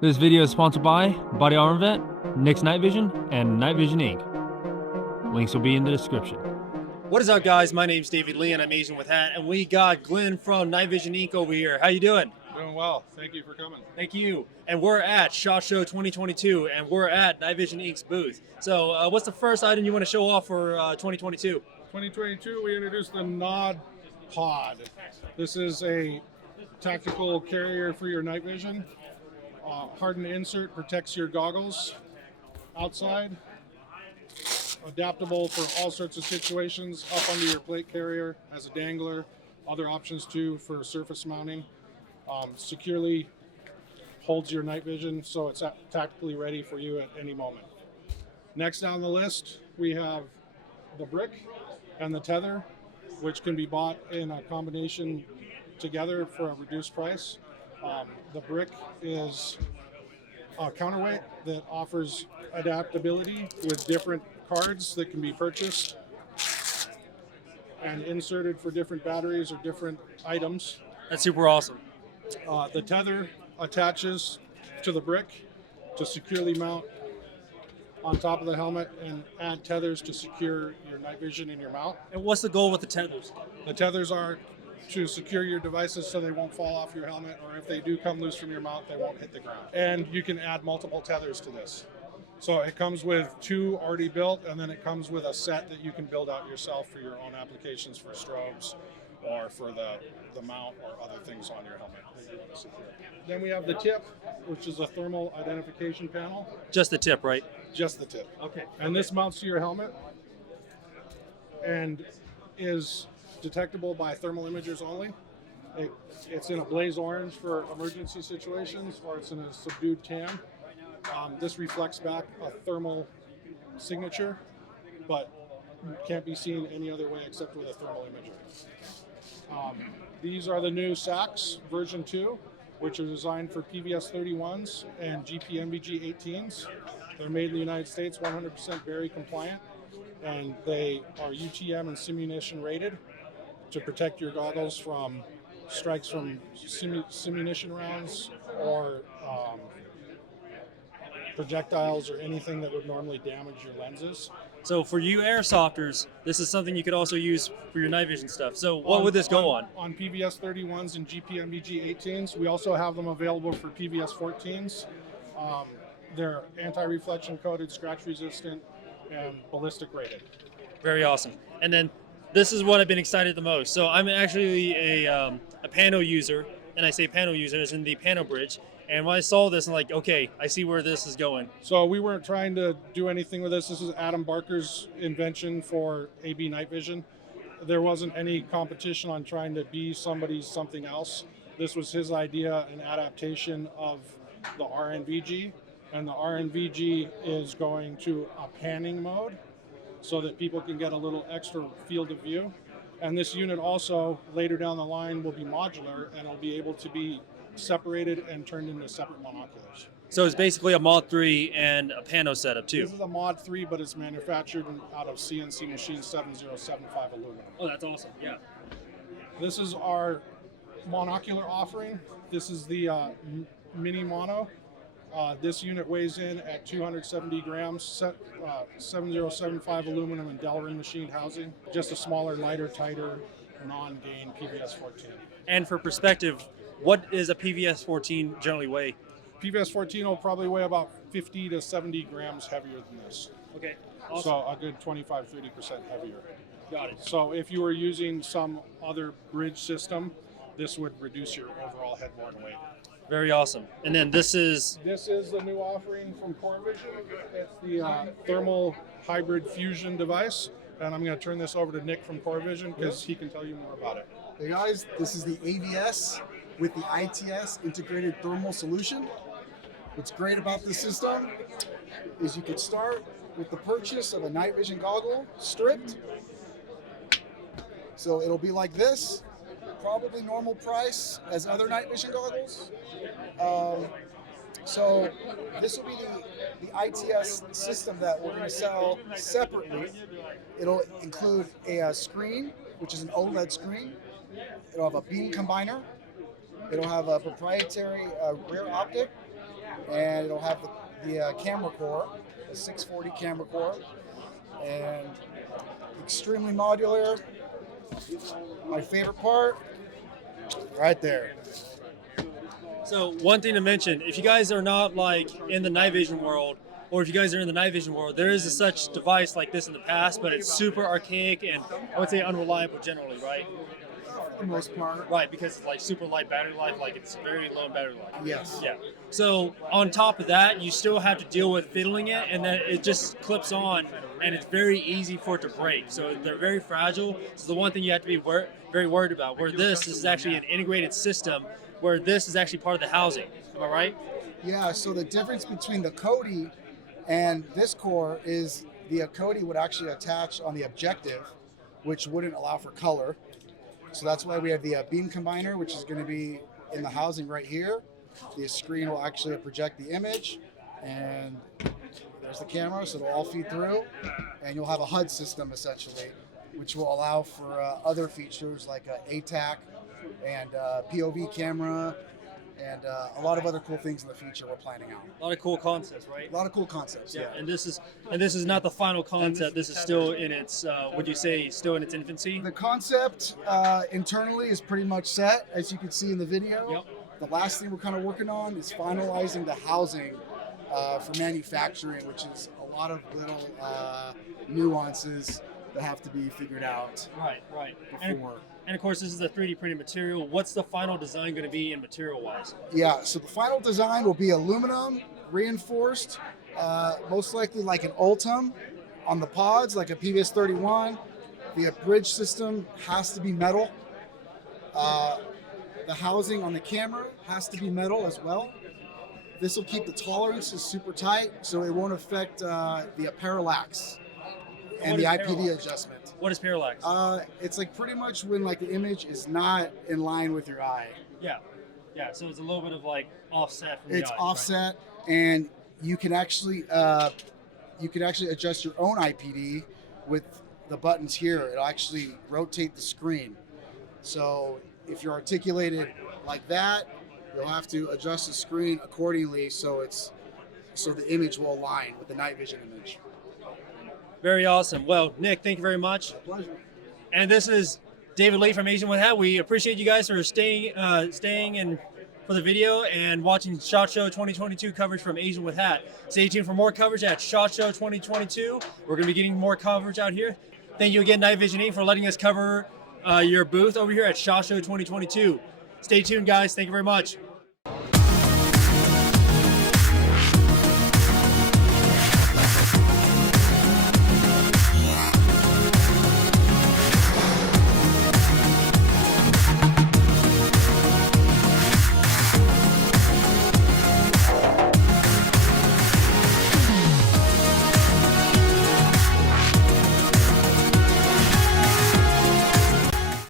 This video is sponsored by Body Armor Vent, Nick's Night Vision, and Night Vision Inc. Links will be in the description. What is up, guys? My name's David Lee, and I'm Asian with Hat, and we got Glenn from Night Vision Inc. over here. How you doing? Doing well. Thank you for coming. Thank you. And we're at SHOT Show 2022, and we're at Night Vision Inc.'s booth. So what's the first item you want to show off for 2022? 2022, we introduced the Nod Pod. This is a tactical carrier for your night vision. Hardened insert protects your goggles outside. Adaptable for all sorts of situations, up under your plate carrier as a dangler. Other options too for surface mounting. Securely holds your night vision so it's tactically ready for you at any moment. Next down the list, we have the brick and the tether, which can be bought in a combination together for a reduced price. The brick is a counterweight that offers adaptability with different cards that can be purchased and inserted for different batteries or different items. That's super awesome. The tether attaches to the brick to securely mount on top of the helmet and add tethers to secure your night vision in your mount. And what's the goal with the tethers? The tethers are to secure your devices so they won't fall off your helmet, or if they do come loose from your mount, they won't hit the ground. And you can add multiple tethers to this. So it comes with two already built, and then it comes with a set that you can build out yourself for your own applications for strobes or for the mount or other things on your helmet that you want to secure. Then we have the tip, which is a thermal identification panel. Just the tip, right? Just the tip. Okay. And this mounts to your helmet and is detectable by thermal imagers only. It's in a blaze orange for emergency situations, or it's in a subdued tan. This reflects back a thermal signature, but can't be seen any other way except with a thermal imager. These are the new SACs version 2, which are designed for PVS 31s and GPMBG 18s. They're made in the United States, 100% Berry compliant, and they are UTM and simunition rated to protect your goggles from strikes from simunition rounds or projectiles or anything that would normally damage your lenses. So for you airsofters, this is something you could also use for your night vision stuff. So what would this go on? On PVS 31s and GPMBG 18s. We also have them available for PVS 14s. They're anti-reflection coated, scratch resistant, and ballistic rated. Very awesome. And then this is what I've been excited the most. So I'm actually a pano user, and I say pano user as in the pano bridge. And when I saw this, I'm like, okay, I see where this is going. So we weren't trying to do anything with this. This is Adam Barker's invention for AB night vision. There wasn't any competition on trying to be somebody's something else. This was his idea and adaptation of the RNVG. And the RNVG is going to a panning mode so that people can get a little extra field of view. And this unit also, later down the line, will be modular and it'll be able to be separated and turned into separate monoculars. So it's basically a Mod 3 and a pano setup too. This is a Mod 3, but it's manufactured out of CNC machine 7075 aluminum. Oh, that's awesome, yeah. This is our monocular offering. This is the mini mono. This unit weighs in at 270 grams, 7075 aluminum and Delrin machined housing. Just a smaller, lighter, tighter, non-gain PVS 14. And for perspective, what is a PVS 14 generally weigh? PVS 14 will probably weigh about 50 to 70 grams heavier than this. Okay, awesome. So a good 25-30% heavier. Got it. So if you were using some other bridge system, this would reduce your overall headborne weight. Very awesome. And then this is the new offering from CoreVision. It's the thermal hybrid fusion device. And I'm going to turn this over to Nick from CoreVision because he can tell you more about it. Hey guys, this is the AVS with the ITS integrated thermal solution. What's great about this system is you could start with the purchase of a night vision goggle stripped. So it'll be like this, probably normal price as other night vision goggles. So this will be the ITS system that we're going to sell separately. It'll include a screen, which is an OLED screen. It'll have a beam combiner. It'll have a proprietary rear optic, and it'll have the camera core, the 640 camera core, and extremely modular. My favorite part, right there. So one thing to mention, if you guys are not like in the night vision world, or if you guys are in the night vision world, there is a such device like this in the past, but it's super archaic and I would say unreliable generally, right? For the most part. Right, because it's like super light battery life, like it's very low in battery life. Yes. Yeah. So on top of that, you still have to deal with fiddling it, and then it just clips on, and it's very easy for it to break. So they're very fragile. So the one thing you have to be very worried about. Where this is actually an integrated system, where this is actually part of the housing. Am I right? Yeah. So the difference between the Kodi and this core is the Kodi would actually attach on the objective, which wouldn't allow for color. So that's why we have the beam combiner, which is going to be in the housing right here. The screen will actually project the image, and there's the camera, so it'll all feed through. And you'll have a HUD system essentially, which will allow for other features like ATAC and POV camera, and a lot of other cool things in the future we're planning out. A lot of cool concepts, right? A lot of cool concepts. Yeah. And this is not the final concept. This is still in its would you say still in its infancy? The concept internally is pretty much set, as you can see in the video. Yep. The last thing we're kind of working on is finalizing the housing for manufacturing, which is a lot of little nuances that have to be figured out Right. before. And of course, this is a 3D printed material. What's the final design going to be in material-wise? Yeah, so the final design will be aluminum, reinforced, most likely like an Ultim on the pods, like a PVS 31. The bridge system has to be metal. The housing on the camera has to be metal as well. This will keep the tolerances super tight, so it won't affect the parallax and the IPD adjustment. What is parallax? It's like pretty much when like the image is not in line with your eye. Yeah. So it's a little bit of like offset from the It's eye, offset, and you can actually adjust your own IPD with the buttons here. It'll actually rotate the screen. So if you're articulated like that, you'll have to adjust the screen accordingly so the image will align with the night vision image. Very awesome. Well, Nick, thank you very much. Pleasure. And this is David Lee from Asian with Hat. We appreciate you guys for staying and for the video and watching SHOT Show 2022 coverage from Asian with Hat. Stay tuned for more coverage at SHOT Show 2022. We're going to be getting more coverage out here. Thank you again, Night Vision Inc., for letting us cover your booth over here at SHOT Show 2022. Stay tuned, guys. Thank you very much.